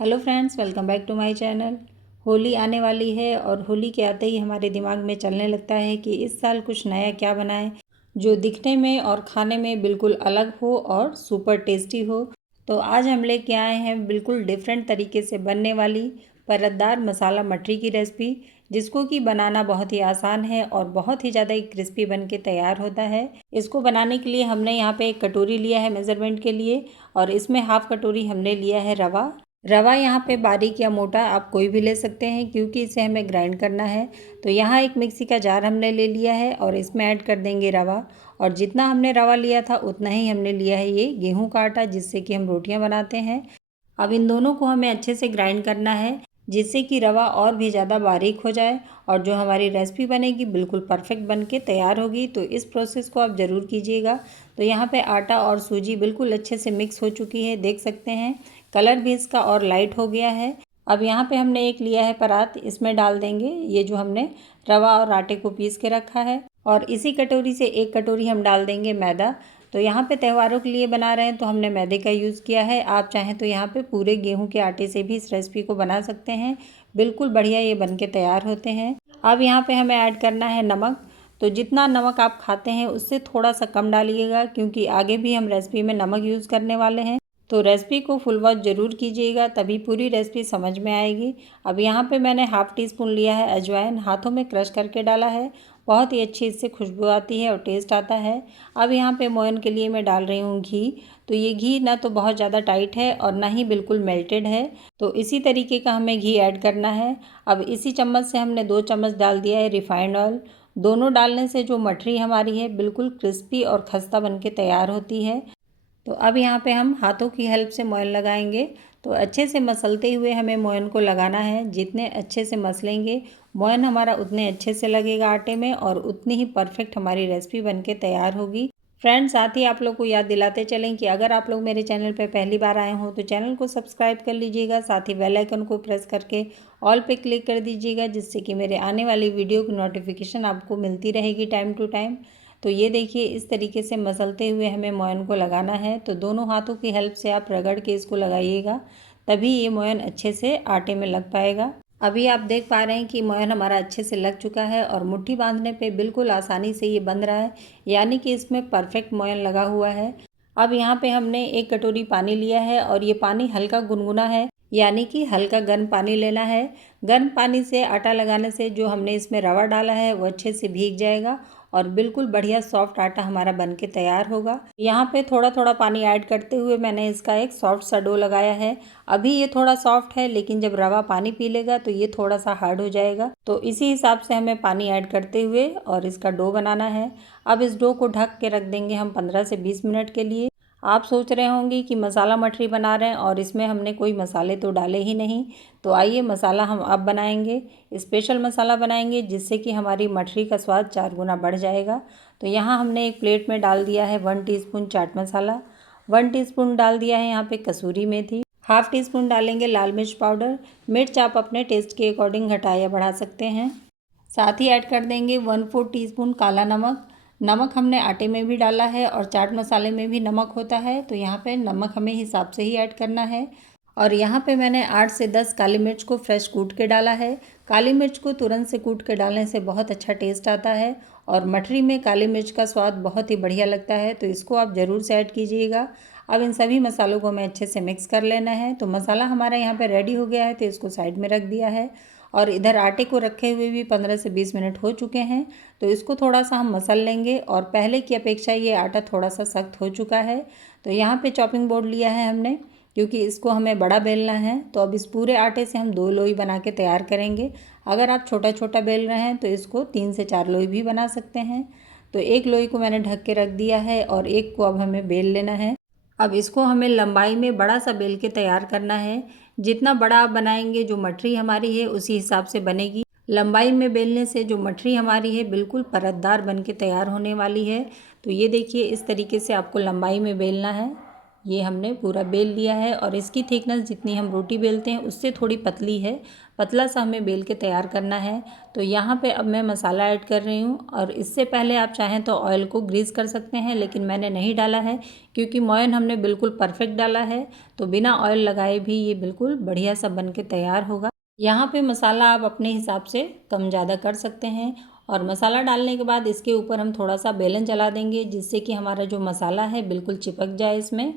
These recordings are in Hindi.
Hello friends, welcome back to my channel. Holi आने वाली है और होली के आते ही हमारे दिमाग में चलने लगता है कि इस साल कुछ नया क्या बनाएं जो दिखने में और खाने में बिल्कुल अलग हो और सुपर टेस्टी हो। तो आज हम लेके आए हैं बिल्कुल डिफरेंट तरीके से बनने वाली परतदार मसाला मटरी की रेसिपी, जिसको कि बनाना बहुत ही आसान है और बहुत ही ज़्यादा क्रिस्पी बन के तैयार होता है। इसको बनाने के लिए हमने यहाँ पे एक कटोरी लिया है मेज़रमेंट के लिए, और इसमें हाफ कटोरी हमने लिया है रवा। रवा यहाँ पे बारीक या मोटा आप कोई भी ले सकते हैं, क्योंकि इसे हमें ग्राइंड करना है। तो यहाँ एक मिक्सी का जार हमने ले लिया है और इसमें ऐड कर देंगे रवा। और जितना हमने रवा लिया था उतना ही हमने लिया है ये गेहूं का आटा, जिससे कि हम रोटियां बनाते हैं। अब इन दोनों को हमें अच्छे से ग्राइंड करना है, जिससे कि रवा और भी ज़्यादा बारीक हो जाए और जो हमारी रेसिपी बनेगी बिल्कुल परफेक्ट बन के तैयार होगी। तो इस प्रोसेस को आप ज़रूर कीजिएगा। तो यहाँ पे आटा और सूजी बिल्कुल अच्छे से मिक्स हो चुकी है, देख सकते हैं कलर भी इसका और लाइट हो गया है। अब यहाँ पे हमने एक लिया है परात, इसमें डाल देंगे ये जो हमने रवा और आटे को पीस के रखा है, और इसी कटोरी से एक कटोरी हम डाल देंगे मैदा। तो यहाँ पे त्योहारों के लिए बना रहे हैं तो हमने मैदे का यूज़ किया है। आप चाहें तो यहाँ पे पूरे गेहूं के आटे से भी इस रेसिपी को बना सकते हैं, बिल्कुल बढ़िया ये बन के तैयार होते हैं। अब यहाँ पे हमें ऐड करना है नमक। तो जितना नमक आप खाते हैं उससे थोड़ा सा कम डालिएगा, क्योंकि आगे भी हम रेसिपी में नमक यूज़ करने वाले हैं। तो रेसिपी को फुल वॉच ज़रूर कीजिएगा, तभी पूरी रेसिपी समझ में आएगी। अब यहाँ पे मैंने हाफ़ टी स्पून लिया है अजवाइन, हाथों में क्रश करके डाला है। बहुत ही अच्छी इससे खुशबू आती है और टेस्ट आता है। अब यहाँ पे मोयन के लिए मैं डाल रही हूँ घी। तो ये घी ना तो बहुत ज़्यादा टाइट है और ना ही बिल्कुल मेल्टेड है, तो इसी तरीके का हमें घी ऐड करना है। अब इसी चम्मच से हमने 2 चम्मच डाल दिया है रिफाइंड ऑयल। दोनों डालने से जो मठरी हमारी है बिल्कुल क्रिस्पी और खस्ता बन के तैयार होती है। तो अब यहाँ पे हम हाथों की हेल्प से मोयन लगाएंगे। तो अच्छे से मसलते हुए हमें मोयन को लगाना है। जितने अच्छे से मसलेंगे मोयन हमारा उतने अच्छे से लगेगा आटे में, और उतनी ही परफेक्ट हमारी रेसिपी बनके तैयार होगी। फ्रेंड्स, साथ ही आप लोग को याद दिलाते चलें कि अगर आप लोग मेरे चैनल पर पहली बार आए हों तो चैनल को सब्सक्राइब कर लीजिएगा, साथ ही बेल आइकन को प्रेस करके ऑल पे क्लिक कर दीजिएगा, जिससे कि मेरे आने वाली वीडियो की नोटिफिकेशन आपको मिलती रहेगी टाइम टू टाइम। तो ये देखिए इस तरीके से मसलते हुए हमें मोयन को लगाना है। तो दोनों हाथों की हेल्प से आप रगड़ के इसको लगाइएगा, तभी ये मोयन अच्छे से आटे में लग पाएगा। अभी आप देख पा रहे हैं कि मोयन हमारा अच्छे से लग चुका है और मुट्ठी बांधने पे बिल्कुल आसानी से ये बंध रहा है, यानी कि इसमें परफेक्ट मोयन लगा हुआ है। अब यहाँ पे हमने एक कटोरी पानी लिया है और ये पानी हल्का गुनगुना है, यानी कि हल्का गर्म पानी लेना है। गर्म पानी से आटा लगाने से जो हमने इसमें रवा डाला है वो अच्छे से भीग जाएगा और बिल्कुल बढ़िया सॉफ्ट आटा हमारा बन के तैयार होगा। यहाँ पे थोड़ा थोड़ा पानी ऐड करते हुए मैंने इसका एक सॉफ्ट सा डो लगाया है। अभी ये थोड़ा सॉफ्ट है, लेकिन जब रवा पानी पी लेगा तो ये थोड़ा सा हार्ड हो जाएगा। तो इसी हिसाब से हमें पानी ऐड करते हुए और इसका डो बनाना है। अब इस डो को ढक के रख देंगे हम 15 से 20 मिनट के लिए। आप सोच रहे होंगे कि मसाला मठरी बना रहे हैं और इसमें हमने कोई मसाले तो डाले ही नहीं। तो आइए मसाला हम अब बनाएंगे। स्पेशल मसाला बनाएंगे, जिससे कि हमारी मठरी का स्वाद 4 गुना बढ़ जाएगा। तो यहाँ हमने एक प्लेट में डाल दिया है 1 टीस्पून चाट मसाला, 1 टीस्पून डाल दिया है यहाँ पे कसूरी मेथी, हाफ टी स्पून डालेंगे लाल मिर्च पाउडर। मिर्च आप अपने टेस्ट के अकॉर्डिंग घटा या बढ़ा सकते हैं। साथ ही ऐड कर देंगे 1/4 टीस्पून काला नमक। नमक हमने आटे में भी डाला है और चाट मसाले में भी नमक होता है, तो यहाँ पे नमक हमें हिसाब से ही ऐड करना है। और यहाँ पे मैंने 8 से 10 काली मिर्च को फ्रेश कूट के डाला है। काली मिर्च को तुरंत से कूट के डालने से बहुत अच्छा टेस्ट आता है और मठरी में काली मिर्च का स्वाद बहुत ही बढ़िया लगता है, तो इसको आप ज़रूर से ऐड कीजिएगा। अब इन सभी मसालों को हमें अच्छे से मिक्स कर लेना है। तो मसाला हमारा यहाँ पे रेडी हो गया है, तो इसको साइड में रख दिया है। और इधर आटे को रखे हुए भी 15 से 20 मिनट हो चुके हैं। तो इसको थोड़ा सा हम मसल लेंगे और पहले की अपेक्षा ये आटा थोड़ा सा सख्त हो चुका है। तो यहाँ पे चॉपिंग बोर्ड लिया है हमने, क्योंकि इसको हमें बड़ा बेलना है। तो अब इस पूरे आटे से हम 2 लोई बना के तैयार करेंगे। अगर आप छोटा छोटा बेल रहे हैं तो इसको 3 से 4 लोई भी बना सकते हैं। तो एक लोई को मैंने ढक के रख दिया है और एक को अब हमें बेल लेना है। अब इसको हमें लंबाई में बड़ा सा बेल के तैयार करना है। जितना बड़ा आप बनाएंगे जो मठरी हमारी है उसी हिसाब से बनेगी। लंबाई में बेलने से जो मठरी हमारी है बिल्कुल परतदार बन के तैयार होने वाली है। तो ये देखिए इस तरीके से आपको लंबाई में बेलना है। ये हमने पूरा बेल लिया है और इसकी थिकनेस जितनी हम रोटी बेलते हैं उससे थोड़ी पतली है, पतला सा हमें बेल के तैयार करना है। तो यहाँ पे अब मैं मसाला ऐड कर रही हूँ और इससे पहले आप चाहें तो ऑयल को ग्रीस कर सकते हैं, लेकिन मैंने नहीं डाला है क्योंकि मोयन हमने बिल्कुल परफेक्ट डाला है, तो बिना ऑयल लगाए भी ये बिल्कुल बढ़िया सा बन के तैयार होगा। यहाँ पे मसाला आप अपने हिसाब से कम ज़्यादा कर सकते हैं और मसाला डालने के बाद इसके ऊपर हम थोड़ा सा बेलन चला देंगे जिससे कि हमारा जो मसाला है बिल्कुल चिपक जाए इसमें।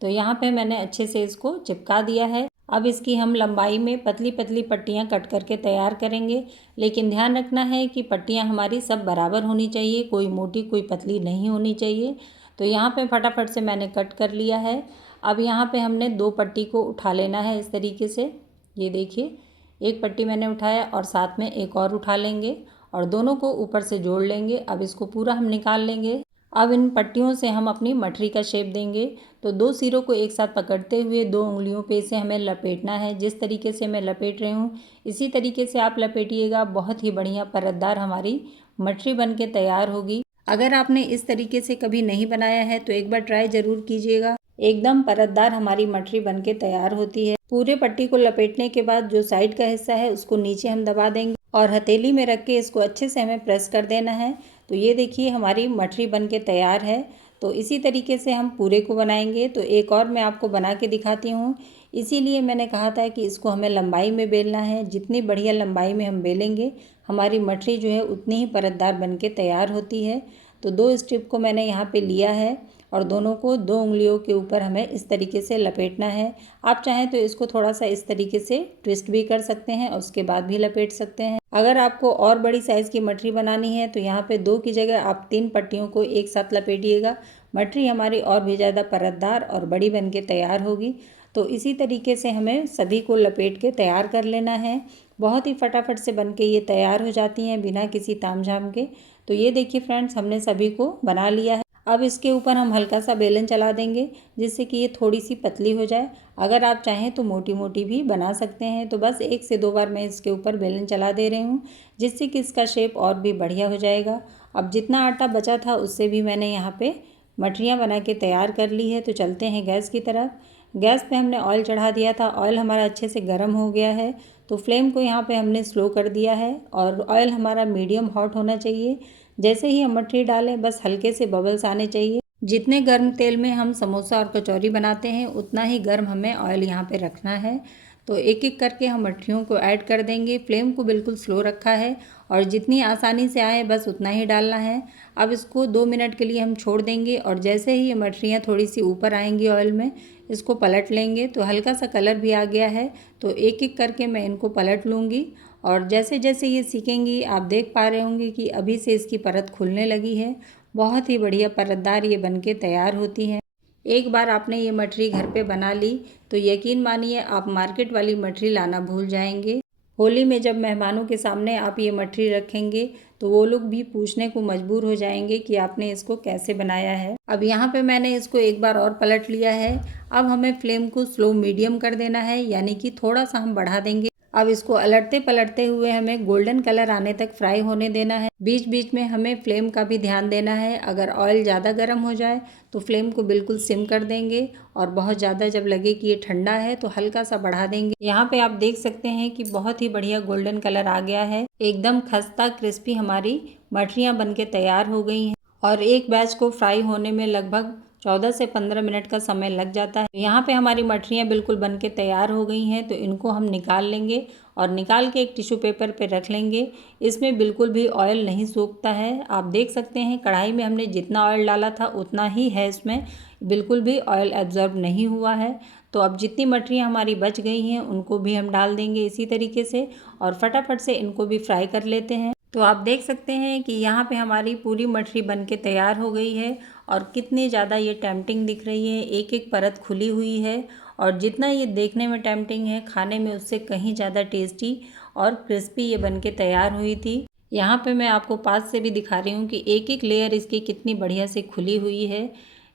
तो यहाँ पे मैंने अच्छे से इसको चिपका दिया है। अब इसकी हम लंबाई में पतली पतली पट्टियाँ कट करके तैयार करेंगे, लेकिन ध्यान रखना है कि पट्टियाँ हमारी सब बराबर होनी चाहिए, कोई मोटी कोई पतली नहीं होनी चाहिए। तो यहाँ पे फटाफट से मैंने कट कर लिया है। अब यहाँ पे हमने 2 पट्टी को उठा लेना है इस तरीके से। ये देखिए, एक पट्टी मैंने उठाया और साथ में एक और उठा लेंगे और दोनों को ऊपर से जोड़ लेंगे। अब इसको पूरा हम निकाल लेंगे। अब इन पट्टियों से हम अपनी मठरी का शेप देंगे। तो 2 सिरों को एक साथ पकड़ते हुए 2 उंगलियों पे इसे हमें लपेटना है। जिस तरीके से मैं लपेट रही हूँ इसी तरीके से आप लपेटिएगा। बहुत ही बढ़िया परतदार हमारी मठरी बन के तैयार होगी। अगर आपने इस तरीके से कभी नहीं बनाया है तो एक बार ट्राई ज़रूर कीजिएगा। एकदम परतदार हमारी मठरी बन के तैयार होती है। पूरे पट्टी को लपेटने के बाद जो साइड का हिस्सा है उसको नीचे हम दबा देंगे और हथेली में रख के इसको अच्छे से हमें प्रेस कर देना है। तो ये देखिए हमारी मठरी बन के तैयार है। तो इसी तरीके से हम पूरे को बनाएंगे। तो एक और मैं आपको बना के दिखाती हूँ। इसीलिए मैंने कहा था कि इसको हमें लंबाई में बेलना है। जितनी बढ़िया लंबाई में हम बेलेंगे हमारी मठरी जो है उतनी ही परतदार बन के तैयार होती है। तो 2 स्ट्रिप को मैंने यहाँ पे लिया है और दोनों को 2 उंगलियों के ऊपर हमें इस तरीके से लपेटना है। आप चाहें तो इसको थोड़ा सा इस तरीके से ट्विस्ट भी कर सकते हैं और उसके बाद भी लपेट सकते हैं। अगर आपको और बड़ी साइज़ की मठरी बनानी है तो यहाँ पे 2 की जगह आप 3 पट्टियों को एक साथ लपेटिएगा। मठरी हमारी और भी ज़्यादा परतदार और बड़ी बन के तैयार होगी। तो इसी तरीके से हमें सभी को लपेट के तैयार कर लेना है। बहुत ही फटाफट से बन के ये तैयार हो जाती हैं बिना किसी तामझाम के। तो ये देखिए फ्रेंड्स, हमने सभी को बना लिया है। अब इसके ऊपर हम हल्का सा बेलन चला देंगे जिससे कि ये थोड़ी सी पतली हो जाए। अगर आप चाहें तो मोटी मोटी भी बना सकते हैं। तो बस 1 से 2 बार मैं इसके ऊपर बेलन चला दे रही हूँ जिससे कि इसका शेप और भी बढ़िया हो जाएगा। अब जितना आटा बचा था उससे भी मैंने यहाँ पे मठरियाँ बना के तैयार कर ली है। तो चलते हैं गैस की तरफ। गैस पे हमने ऑयल चढ़ा दिया था। ऑयल हमारा अच्छे से गर्म हो गया है। तो फ्लेम को यहाँ पे हमने स्लो कर दिया है और ऑयल हमारा मीडियम हॉट होना चाहिए। जैसे ही हम मठरी डालें बस हल्के से बबल्स आने चाहिए। जितने गर्म तेल में हम समोसा और कचौरी बनाते हैं उतना ही गर्म हमें ऑयल यहाँ पे रखना है। तो एक एक करके हम मठरियों को ऐड कर देंगे। फ्लेम को बिल्कुल स्लो रखा है और जितनी आसानी से आए बस उतना ही डालना है। अब इसको 2 मिनट के लिए हम छोड़ देंगे और जैसे ही ये मठरियाँ थोड़ी सी ऊपर आएंगी ऑयल में इसको पलट लेंगे। तो हल्का सा कलर भी आ गया है। तो एक एक करके मैं इनको पलट लूँगी और जैसे जैसे ये सीखेंगी आप देख पा रहे होंगे कि अभी से इसकी परत खुलने लगी है। बहुत ही बढ़िया परतदार ये बनके तैयार होती हैं। एक बार आपने ये मठरी घर पे बना ली तो यकीन मानिए आप मार्केट वाली मठरी लाना भूल जाएंगे। होली में जब मेहमानों के सामने आप ये मठरी रखेंगे तो वो लोग भी पूछने को मजबूर हो जाएंगे कि आपने इसको कैसे बनाया है। अब यहाँ पे मैंने इसको एक बार और पलट लिया है। अब हमें फ्लेम को स्लो मीडियम कर देना है, यानी कि थोड़ा सा हम बढ़ा देंगे। अब इसको अलटते पलटते हुए हमें गोल्डन कलर आने तक फ्राई होने देना है। बीच बीच में हमें फ्लेम का भी ध्यान देना है। अगर ऑयल ज़्यादा गर्म हो जाए तो फ्लेम को बिल्कुल सिम कर देंगे और बहुत ज़्यादा जब लगे कि ये ठंडा है तो हल्का सा बढ़ा देंगे। यहाँ पे आप देख सकते हैं कि बहुत ही बढ़िया गोल्डन कलर आ गया है। एकदम खस्ता क्रिस्पी हमारी मठरियाँ बन के तैयार हो गई हैं और एक बैच को फ्राई होने में लगभग 14 से 15 मिनट का समय लग जाता है। यहाँ पे हमारी मठरियाँ बिल्कुल बन के तैयार हो गई हैं। तो इनको हम निकाल लेंगे और निकाल के एक टिश्यू पेपर पे रख लेंगे। इसमें बिल्कुल भी ऑयल नहीं सोखता है। आप देख सकते हैं कढ़ाई में हमने जितना ऑयल डाला था उतना ही है, इसमें बिल्कुल भी ऑयल एब्जॉर्ब नहीं हुआ है। तो अब जितनी मठरियाँ हमारी बच गई हैं उनको भी हम डाल देंगे इसी तरीके से और फटाफट से इनको भी फ्राई कर लेते हैं। तो आप देख सकते हैं कि यहाँ पे हमारी पूरी मठरी बन के तैयार हो गई है और कितनी ज़्यादा ये टेम्पटिंग दिख रही है। एक एक परत खुली हुई है और जितना ये देखने में टेम्पटिंग है खाने में उससे कहीं ज़्यादा टेस्टी और क्रिस्पी ये बन के तैयार हुई थी। यहाँ पे मैं आपको पास से भी दिखा रही हूँ कि एक एक लेयर इसकी कितनी बढ़िया से खुली हुई है।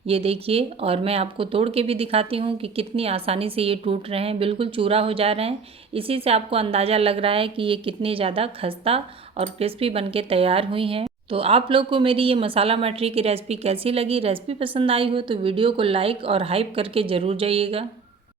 ये देखिए, और मैं आपको तोड़ के भी दिखाती हूँ कि कितनी आसानी से ये टूट रहे हैं, बिल्कुल चूरा हो जा रहे हैं। इसी से आपको अंदाज़ा लग रहा है कि ये कितनी ज़्यादा खस्ता और क्रिस्पी बन के तैयार हुई हैं। तो आप लोग को मेरी ये मसाला मटरी की रेसिपी कैसी लगी? रेसिपी पसंद आई हो तो वीडियो को लाइक और हाइप करके ज़रूर जाइएगा।